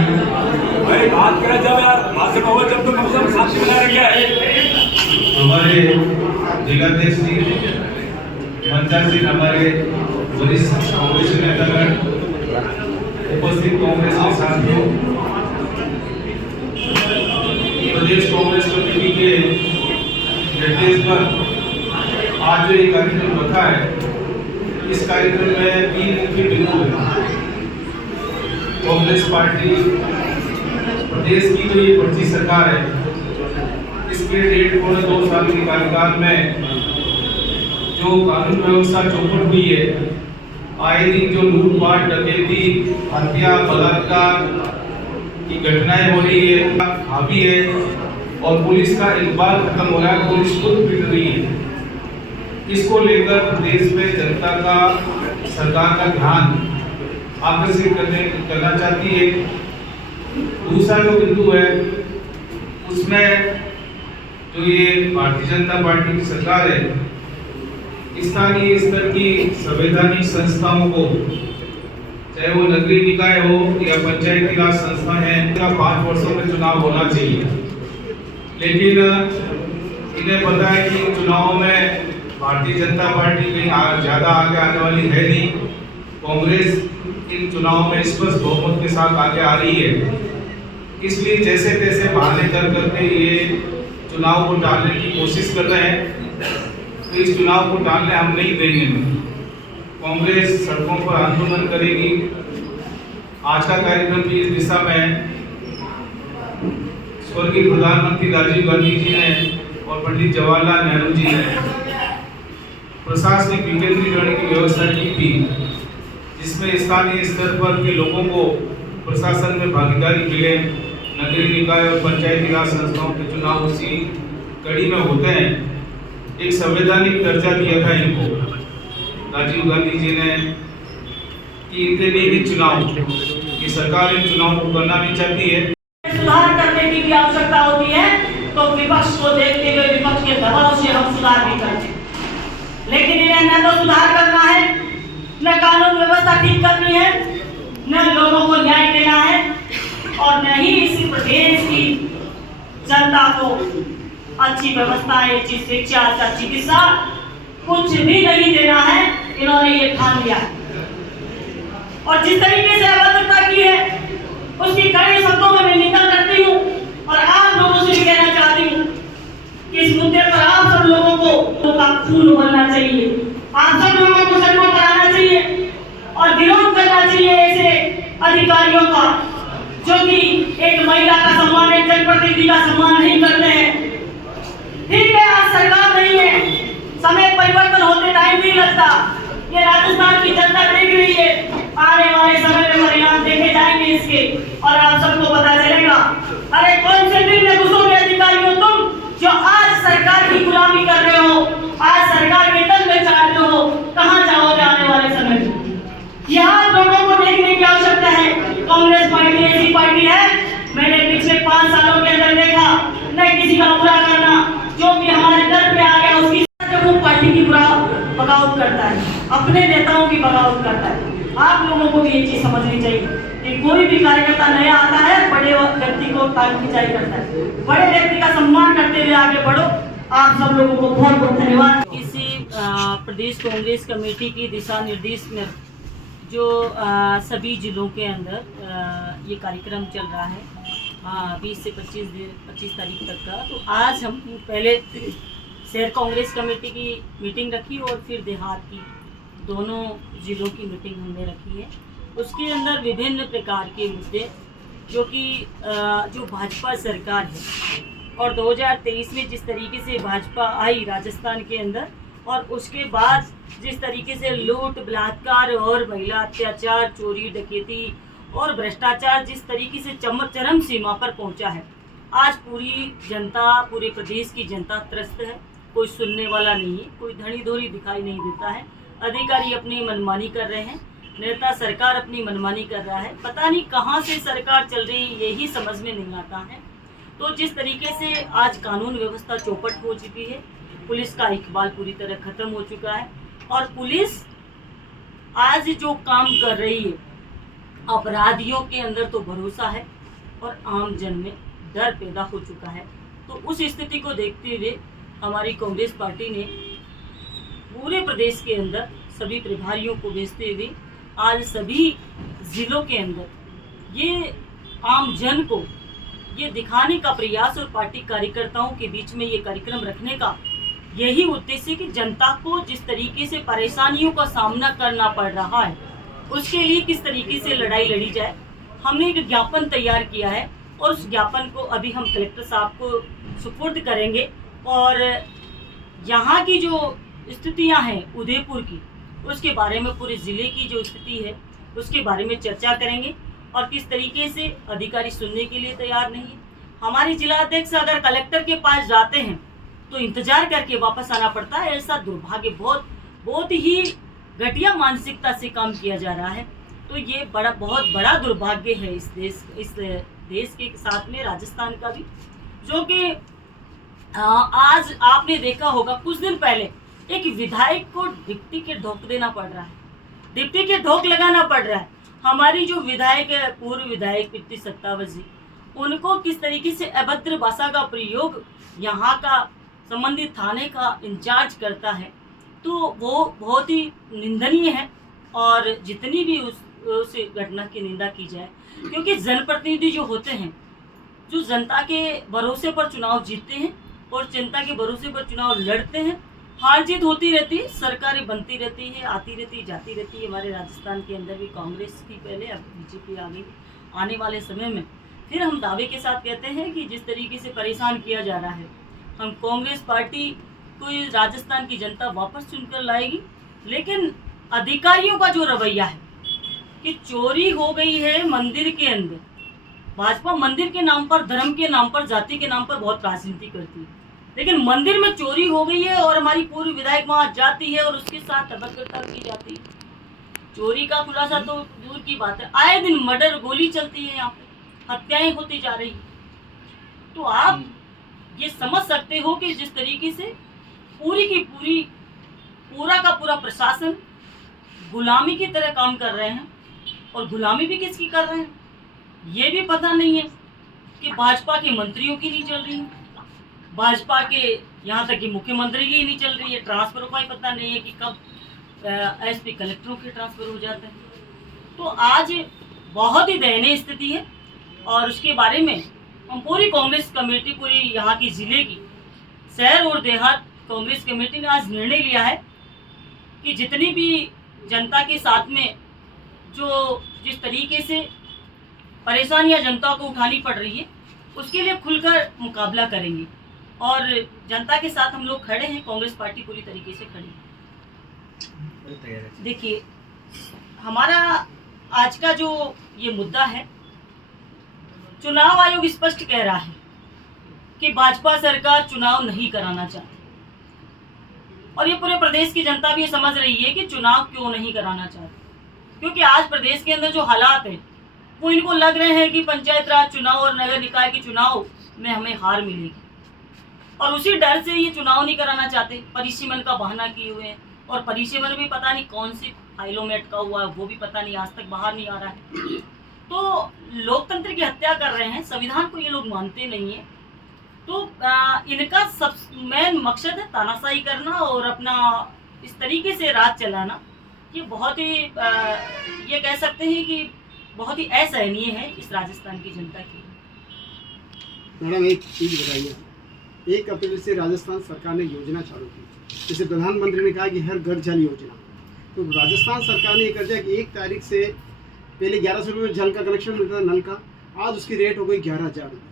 भाई बात करें जब यार भाषण होगा जब तो कम से कम शांति बना रखा है। हमारे जिलाध्यक्ष जी मंचा सिंह, हमारे वरिष्ठ कांग्रेस नेतागण, उपस्थित कांग्रेस के साथियों, प्रदेश कांग्रेस कमेटी के निर्देश पर आज जो ये कार्यक्रम रखा है, इस कार्यक्रम में 3 मुख्य बिंदु है। कांग्रेस पार्टी प्रदेश की जो ये बढ़ती सरकार है, इसके 1.5-2 साल के कार्यकाल में जो कानून व्यवस्था चौपट हुई है, आए दिन जो लूटपाट, डकैती, हत्या, बलात्कार की घटनाएं हो रही है, हावी है और पुलिस का इकबाल खत्म हो रहा है, पुलिस खुद पिट रही है। इसको लेकर प्रदेश में जनता का, सरकार का ध्यान आकर्षित करना चाहती है। दूसरा जो बिंदु है, उसमें जो ये भारतीय जनता पार्टी की सरकार है, स्थानीय स्तर की संवैधानिक संस्थाओं को, चाहे वो नगरीय निकाय हो या पंचायती राज संस्था है, 5 वर्षों में चुनाव होना चाहिए। लेकिन इन्हें पता है कि चुनाव में भारतीय जनता पार्टी कहीं ज्यादा आगे आने वाली है नहीं। कांग्रेस इन चुनाव में स्पष्ट बहुमत के साथ आगे आ रही है, इसलिए जैसे तैसे बहाने कर करके ये चुनाव को टालने की कोशिश कर रहे हैं। तो इस चुनाव को टालने हम नहीं देंगे। कांग्रेस सड़कों पर आंदोलन करेगी। आज का कार्यक्रम भी इस दिशा में स्वर्गीय प्रधानमंत्री राजीव गांधी जी ने और पंडित जवाहरलाल नेहरू जी ने प्रशासनिक विकेंद्रीकरण की व्यवस्था की थी, जिसमें स्थानीय स्तर पर के लोगों को प्रशासन में भागीदारी मिले। नगरीय निकाय और पंचायती राज संस्थाओं के चुनाव उसी कड़ी में होते हैं। एक संवैधानिक दर्जा दिया था इनको राजीव गांधी जी ने कि इनके नियमित चुनाव, ये सरकार इन चुनाव को करना नहीं चाहती है। सुधार करने की भी आवश्यकता होती है, तो विपक्ष को देखते हुए विपक्ष के दबाव से हम सुधार भी करते हैं। लेकिन इन्हें न तो सुधार करना है, न कानून व्यवस्था ठीक करनी है, न लोगों को न्याय देना है, और न ही इस प्रदेश की जनता को अच्छी व्यवस्थाएं, अच्छी शिक्षा, अच्छा चिकित्सा, कुछ भी नहीं देना है। इन्होंने ये ठान लिया और जिस तरीके से अभद्रता की है, उसकी कड़े शब्दों में मैं निंदा करती हूँ और आप लोगों से भी कहना चाहती हूँ कि इस मुद्दे पर आप सब लोगों को का खून उबलना चाहिए, आप सब लोगों को सड़कों पर आना चाहिए और विरोध करना चाहिए ऐसे अधिकारियों का जो कि एक महिला का सम्मान, एक जनप्रतिनिधि का सम्मान नहीं करते हैं। ठीक है, आज सरकार नहीं है, समय परिवर्तन होते टाइम नहीं लगता। ये राजस्थान की जनता देख रही है, आने वाले समय में परिणाम देखे जाएंगे इसके और आप सबको पता चलेगा। अरे कौन से दिन में घुसोगे अधिकारियों तुम, जो आज सरकार की गुलामी कर रहे हो, आज सरकार के तल में चाहते हो, कहां जाओगे आने वाले समय में? यहाँ लोगों को देखने की आवश्यकता है। कांग्रेस पार्टी ऐसी पार्टी है, मैंने पिछले 5 सालों के अंदर देखा, न किसी का बुरा करना, जो भी हमारे दर पे आ गया उसकी वो पार्टी की बुरा बगावत करता है, अपने नेताओं की बगावत करता है। आप लोगों को भी ये चीज समझनी चाहिए कि कोई भी कार्यकर्ता नया आता है, बड़े व्यक्ति को काम खिंचाई करता है, बड़े व्यक्ति का सम्मान करते हुए आगे बढ़ो। आप सब लोगों को बहुत बहुत धन्यवाद। इसी प्रदेश कांग्रेस कमेटी की दिशा निर्देश में जो सभी जिलों के अंदर ये कार्यक्रम चल रहा है 20 से 25 तारीख तक का। तो आज हम पहले शहर कांग्रेस कमेटी की मीटिंग रखी और फिर देहात की, दोनों जिलों की मीटिंग हमने रखी है। उसके अंदर विभिन्न प्रकार के मुद्दे जो कि जो भाजपा सरकार है और 2023 में जिस तरीके से भाजपा आई राजस्थान के अंदर, और उसके बाद जिस तरीके से लूट, बलात्कार और महिला अत्याचार, चोरी, डकैती और भ्रष्टाचार जिस तरीके से चरम सीमा पर पहुंचा है, आज पूरी जनता, पूरे प्रदेश की जनता त्रस्त है। कोई सुनने वाला नहीं है, कोई धनी धोरी दिखाई नहीं देता है। अधिकारी अपनी मनमानी कर रहे हैं, नेता सरकार अपनी मनमानी कर रहा है। पता नहीं कहां से सरकार चल रही है, यही समझ में नहीं आता है। तो जिस तरीके से आज कानून व्यवस्था चौपट हो चुकी है, पुलिस का इकबाल पूरी तरह खत्म हो चुका है और पुलिस आज जो काम कर रही है, अपराधियों के अंदर तो भरोसा है और आम जन में डर पैदा हो चुका है। तो उस स्थिति को देखते हुए हमारी कांग्रेस पार्टी ने पूरे प्रदेश के अंदर सभी प्रभारियों को भेजते हुए आज सभी जिलों के अंदर ये आम जन को ये दिखाने का प्रयास और पार्टी कार्यकर्ताओं के बीच में ये कार्यक्रम रखने का यही उद्देश्य कि जनता को जिस तरीके से परेशानियों का सामना करना पड़ रहा है उसके लिए किस तरीके से लड़ाई लड़ी जाए। हमने एक ज्ञापन तैयार किया है और उस ज्ञापन को अभी हम कलेक्टर साहब को सुपुर्द करेंगे और यहाँ की जो स्थितियाँ हैं उदयपुर की उसके बारे में, पूरे ज़िले की जो स्थिति है उसके बारे में चर्चा करेंगे और किस तरीके से अधिकारी सुनने के लिए तैयार नहीं है। हमारे जिलाध्यक्ष अगर कलेक्टर के पास जाते हैं तो इंतजार करके वापस आना पड़ता है। ऐसा दुर्भाग्य, बहुत ही घटिया मानसिकता से काम किया जा रहा है। तो ये बहुत बड़ा दुर्भाग्य है इस देश के साथ में, राजस्थान का भी, जो कि आज आपने देखा होगा कुछ दिन पहले एक विधायक को डिप्टी के ढोक देना पड़ रहा है, डिप्टी के ढोक लगाना पड़ रहा है। हमारी जो विधायक है, पूर्व विधायक कीर्ति सत्तावत जी, उनको किस तरीके से अभद्र भाषा का प्रयोग यहाँ का संबंधित थाने का इंचार्ज करता है, तो वो बहुत ही निंदनीय है। और जितनी भी उस घटना की निंदा की जाए, क्योंकि जनप्रतिनिधि जो होते हैं, जो जनता के भरोसे पर चुनाव जीतते हैं और जनता के भरोसे पर चुनाव लड़ते हैं, हार जीत होती रहती है, सरकारें बनती रहती है, आती रहती है, जाती रहती है। हमारे राजस्थान के अंदर भी कांग्रेस थी पहले, अब बीजेपी आ गई। आने वाले समय में फिर हम दावे के साथ कहते हैं कि जिस तरीके से परेशान किया जा रहा है, हम कांग्रेस पार्टी को राजस्थान की जनता वापस चुनकर लाएगी। लेकिन अधिकारियों का जो रवैया है कि चोरी हो गई है मंदिर के अंदर, भाजपा मंदिर के नाम पर, धर्म के नाम पर, जाति के नाम पर बहुत राजनीति करती है, लेकिन मंदिर में चोरी हो गई है और हमारी पूर्व विधायक वहां जाती है और उसके साथ अभद्रता की जाती है। चोरी का खुलासा तो दूर की बात है, आए दिन मर्डर, गोली चलती है, यहाँ पे हत्याएं होती जा रही। तो आप ये समझ सकते हो कि जिस तरीके से पूरा का पूरा प्रशासन गुलामी की तरह काम कर रहे हैं, और गुलामी भी किसकी कर रहे हैं ये भी पता नहीं है कि भाजपा के मंत्रियों की नहीं चल रही है, भाजपा के यहाँ तक कि मुख्यमंत्री की नहीं चल रही है, ट्रांसफर का ही पता नहीं है कि कब एसपी कलेक्टरों के ट्रांसफर हो जाते हैं। तो आज बहुत ही दयनीय स्थिति है और उसके बारे में हम पूरी कांग्रेस कमेटी, पूरी यहाँ की ज़िले की शहर और देहात कांग्रेस कमेटी ने आज निर्णय लिया है कि जितनी भी जनता के साथ में जो जिस तरीके से परेशानियां जनता को उठानी पड़ रही है, उसके लिए खुलकर मुकाबला करेंगे और जनता के साथ हम लोग खड़े हैं। कांग्रेस पार्टी पूरी तरीके से खड़ी है। देखिए, हमारा आज का जो ये मुद्दा है, चुनाव आयोग स्पष्ट कह रहा है कि भाजपा सरकार चुनाव नहीं कराना चाहती और ये पूरे प्रदेश की जनता भी ये समझ रही है कि चुनाव क्यों नहीं कराना चाहती, क्योंकि आज प्रदेश के अंदर जो हालात है वो इनको लग रहे हैं कि पंचायत राज चुनाव और नगर निकाय के चुनाव में हमें हार मिलेगी और उसी डर से ये चुनाव नहीं कराना चाहते। परिसीमन का बहाना किए हुए हैं और परिसीमन भी पता नहीं कौन सी फाइलों में अटका हुआ है, वो भी पता नहीं, आज तक बाहर नहीं आ रहा है। तो लोकतंत्र की हत्या कर रहे हैं, संविधान को ये लोग मानते नहीं है। तो इनका सब मेन मकसद है तानाशाही करना और अपना इस तरीके से राज चलाना। ये बहुत ही ये कह सकते हैं कि बहुत ही असहनीय है इस राजस्थान की जनता की। मैडम, एक चीज़ बताइए, 1 अप्रैल से राजस्थान सरकार ने योजना चालू की, जैसे प्रधानमंत्री ने कहा कि हर घर जल योजना, तो राजस्थान सरकार ने ये कर दिया कि 1 तारीख से पहले 1100 रुपये में जल का कनेक्शन मिलता था, नल का, आज उसकी रेट हो गई 11,000 रुपये।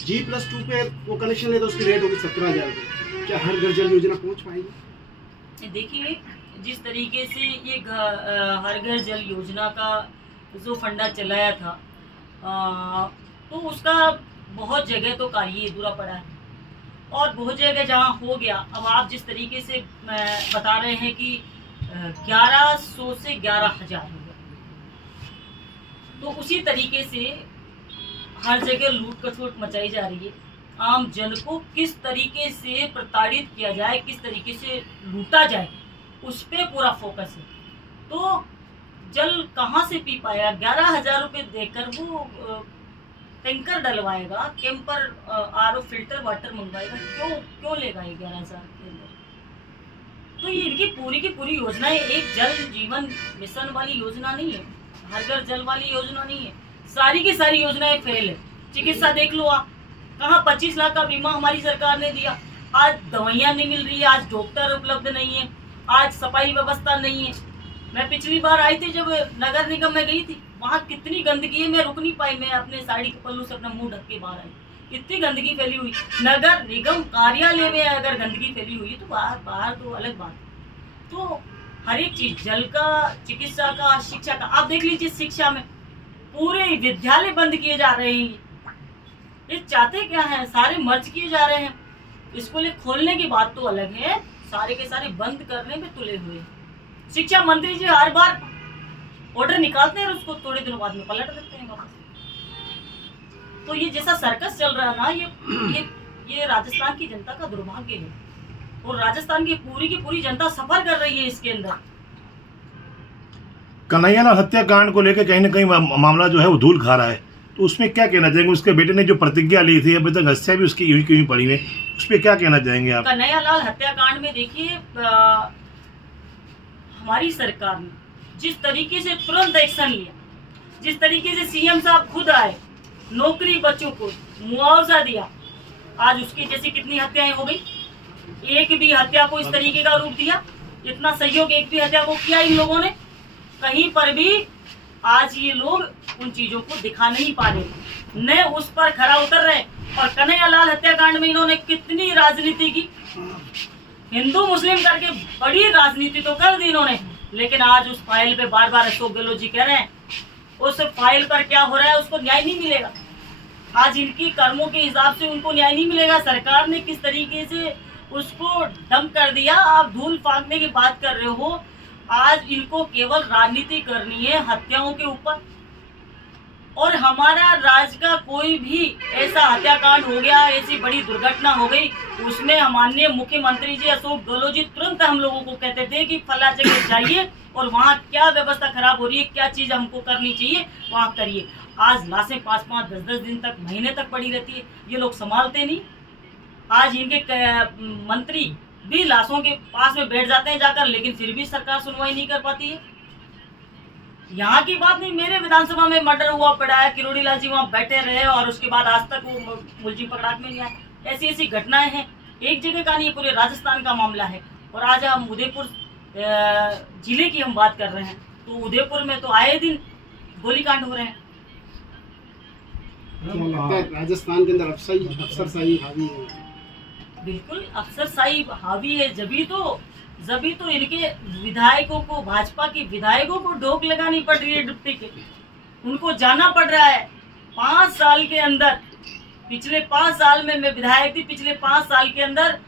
G+2 पे वो कनेक्शन ले तो उसकी रेट होगी 17,000 रुपये। क्या हर घर जल योजना पहुँच पाएगी? देखिए, जिस तरीके से ये हर घर जल योजना का जो फंडा चलाया था, तो उसका बहुत जगह तो कार्य अधूरा पड़ा है और बहुत जगह जहाँ हो गया। अब आप जिस तरीके से बता रहे हैं कि 1100 से 11,000 हो गया, तो उसी तरीके से हर जगह लूट खसोट मचाई जा रही है। आम जन को किस तरीके से प्रताड़ित किया जाए, किस तरीके से लूटा जाए, उस पर पूरा फोकस है। तो जल कहाँ से पी पाएगा? 11,000 रुपये देकर वो टैंकर डलवाएगा, कैंपर आरओ फिल्टर वाटर मंगवाएगा, क्यों लेगा ये 11,000 के अंदर? तो ये इनकी पूरी की पूरी योजना है, एक जल जीवन मिशन वाली योजना नहीं है, हर घर जल वाली योजना नहीं है, सारी की सारी योजनाएं फेल है। चिकित्सा देख लो आप, कहाँ 25 लाख का बीमा हमारी सरकार ने दिया, आज दवाइयाँ नहीं मिल रही है, आज डॉक्टर उपलब्ध नहीं है, आज सफाई व्यवस्था नहीं है। मैं पिछली बार आई थी जब नगर निगम में गई थी, वहाँ कितनी गंदगी है, मैं रुक नहीं पाई, मैं अपने साड़ी के पल्लू से अपना मुंह ढक के बाहर आई। इतनी गंदगी फैली हुई, नगर निगम कार्यालय में अगर गंदगी फैली हुई तो बाहर तो अलग बात। तो हर एक चीज, जल का, चिकित्सा का, शिक्षा का, आप देख लीजिए शिक्षा में पूरे विद्यालय बंद किए जा रहे हैं। ये चाहते क्या है? सारे मर्ज किए जा रहे हैं। स्कूल खोलने की बात तो अलग है, सारे के सारे बंद करने में तुले हुए हैं। शिक्षा मंत्री जी हर बार ऑर्डर निकालते हैं और उसको थोड़े दिनों बाद में पलट देते हैं वापस। तो ये जैसा सर्कस चल रहा है ना, ये राजस्थान की जनता का दुर्भाग्य है, और राजस्थान की पूरी जनता सफर कर रही है इसके अंदर। कन्हैयालाल हत्याकांड को लेकर कहीं ना कहीं मामला जो है वो धूल खा रहा है, तो उसमें क्या कहना चाहेंगे? उसके बेटे ने जो प्रतिज्ञा ली थी, अभी तक हत्या भी उसकी यूं की यूं पड़ी है, उस पर क्या कहना चाहेंगे आप? कन्हैयालाल हत्याकांड में देखिए, हमारी सरकार ने जिस तरीके से तुरंत एक्शन लिया, जिस तरीके से सीएम साहब खुद आए, नौकरी बच्चों को मुआवजा दिया, आज उसकी जैसी कितनी हत्याएं हो गई। एक भी हत्या को इस तरीके का रूप दिया, इतना सहयोग एक भी हत्या को किया इन लोगों ने, कहीं पर भी आज ये लोग उन चीजों को दिखा नहीं पा रहे, न उस पर खरा उतर रहे। और कन्हैयालाल हत्याकांड में इन्होंने कितनी राजनीति की, हिंदू मुस्लिम करके बड़ी राजनीति तो कर दी इन्होंने, लेकिन आज उस फाइल पे बार बार अशोक गहलोत जी कह रहे हैं उस फाइल पर क्या हो रहा है, उसको न्याय नहीं मिलेगा। आज इनकी कर्मों के हिसाब से उनको न्याय नहीं मिलेगा। सरकार ने किस तरीके से उसको डंप कर दिया। आप धूल फांकने की बात कर रहे हो, आज इनको केवल राजनीति करनी है हत्याओं के ऊपर। और हमारा राज्य का कोई भी ऐसा हत्याकांड हो गया, ऐसी बड़ी दुर्घटना हो गई, उसमें माननीय मुख्यमंत्री जी अशोक गहलोत जी तुरंत हम लोगों को कहते थे कि फला जगह जाइए और वहाँ क्या व्यवस्था खराब हो रही है, क्या चीज़ हमको करनी चाहिए वहाँ करिए। आज लाशें 5-5, 10-10 दिन तक, महीने तक पड़ी रहती है, ये लोग संभालते नहीं। आज इनके मंत्री भी लाशों के पास में बैठ जाते हैं जाकर, लेकिन फिर भी सरकार सुनवाई नहीं कर पाती है। यहाँ की बात नहीं, मेरे विधानसभा में मर्डर हुआ पड़ा है, किरोड़ी लाल जी वहाँ बैठे रहे और उसके बाद आज तक वो मुलजिम पकड़ाक में नहीं आए। ऐसी ऐसी घटनाएं हैं, एक जगह का नहीं, पूरे राजस्थान का मामला है। और आज हम उदयपुर जिले की हम बात कर रहे हैं, तो उदयपुर में तो आए दिन गोलीकांड हो रहे हैं। राजस्थान के अंदर अफसरशाही हावी है। बिल्कुल अफसरशाही हावी है, जभी तो इनके विधायकों को, भाजपा के विधायकों को ढोक लगानी पड़ रही है डिप्टी के, उनको जाना पड़ रहा है। 5 साल के अंदर, पिछले 5 साल में मैं विधायक थी, पिछले 5 साल के अंदर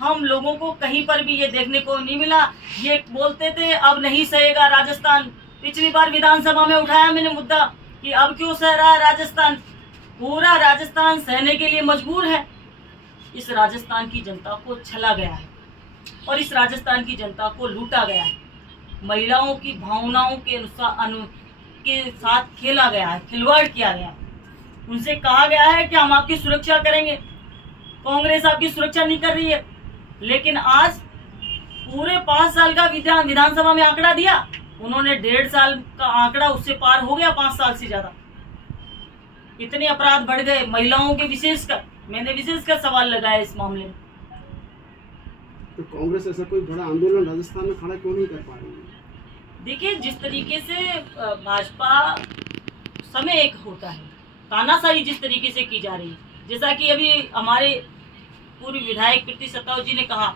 हम लोगों को कहीं पर भी ये देखने को नहीं मिला। ये बोलते थे अब नहीं सहेगा राजस्थान, पिछली बार विधानसभा में उठाया मैंने मुद्दा कि अब क्यों सह रहा है राजस्थान, पूरा राजस्थान सहने के लिए मजबूर है। इस राजस्थान की जनता को छला गया है और इस राजस्थान की जनता को लूटा गया है, महिलाओं की भावनाओं के के साथ खेला गया है, खिलवाड़ किया गया है। उनसे कहा गया है कि हम आपकी सुरक्षा करेंगे, कांग्रेस आपकी सुरक्षा नहीं कर रही है। लेकिन आज पूरे 5 साल का विधानसभा में आंकड़ा दिया, उन्होंने 1.5 साल का आंकड़ा उससे पार हो गया, 5 साल से ज्यादा। इतने अपराध बढ़ गए महिलाओं के, विशेषकर मैंने विशेषकर सवाल लगाया इस मामले में। तो कांग्रेस ऐसा कोई बड़ा आंदोलन राजस्थान में खड़ा क्यों नहीं कर पा रही है? देखिए, जिस तरीके से भाजपा समय एक होता है, तानाशाही जिस तरीके से की जा रही है, जैसा कि अभी हमारे पूर्व विधायक प्रीति सत्ताव जी ने कहा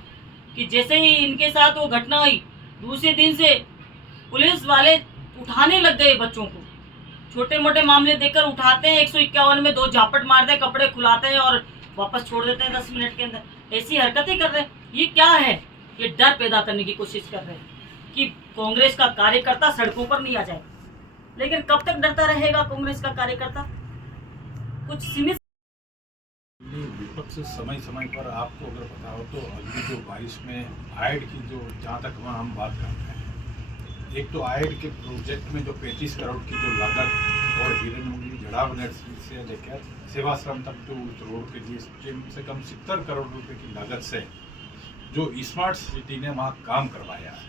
कि जैसे ही इनके साथ वो घटना हुई, दूसरे दिन से पुलिस वाले उठाने लग गए बच्चों को। छोटे मोटे मामले देखकर उठाते हैं, 151 में 2 झापट मारते हैं, कपड़े खुलाते हैं और वापस छोड़ देते हैं 10 मिनट के अंदर। ऐसी हरकतें कर रहे हैं। ये क्या है? ये डर पैदा करने की कोशिश कर रहे हैं कि कांग्रेस का कार्यकर्ता सड़कों पर नहीं आ जाए। लेकिन कब तक डरता रहेगा कांग्रेस का कार्यकर्ता? कुछ सीमित विपक्ष समय समय पर आपको अगर पता हो तो अभी जो बारिश में हाइड की जो, जहाँ तक हम बात करते हैं, एक तो आयड के प्रोजेक्ट में जो 35 करोड़ की जो लागत और हिरनमुंडी झड़ावनर से लेकर सेवाश्रम तक जो उस रोड के लिए कम से कम 70 करोड़ रुपए की लागत से जो स्मार्ट सिटी ने वहाँ काम करवाया है।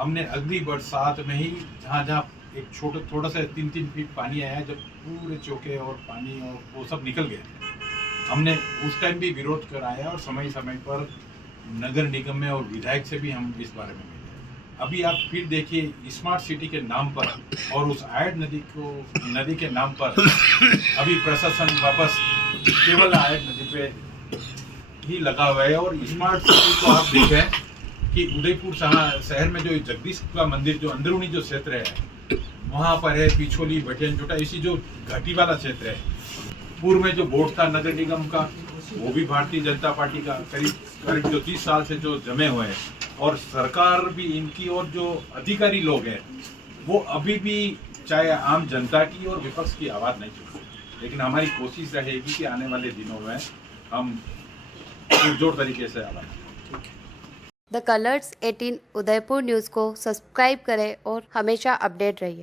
हमने अगली बरसात में ही जहाँ एक थोड़ा सा 3-3 फीट पानी आया, जब पूरे चौके और पानी और वो सब निकल गए थे, हमने उस टाइम भी विरोध कराया और समय समय पर नगर निगम में और विधायक से भी हम इस बारे में मिले। अभी आप फिर देखिए स्मार्ट सिटी के नाम पर और उस आयड नदी के नाम पर अभी प्रशासन वापस केवल आयड नदी पे ही लगा हुआ है। और स्मार्ट सिटी को आप देखें कि उदयपुर शहर में जो जगदीश का मंदिर जो अंदरूनी जो क्षेत्र है वहाँ पर है, पिछोली भटियानचोटा इसी जो घाटी वाला क्षेत्र है। पूर्व में जो बोर्ड था नगर निगम का वो भी भारतीय जनता पार्टी का करीब जो 30 साल से जो जमे हुए हैं, और सरकार भी इनकी और जो अधिकारी लोग हैं वो अभी भी चाहे आम जनता की और विपक्ष की आवाज़ नहीं चुकी। लेकिन हमारी कोशिश रहेगी कि आने वाले दिनों में हम पुरजोर तरीके से आवाज़। द कलर्स 18 उदयपुर न्यूज़ को सब्सक्राइब करें और हमेशा अपडेट रहिए।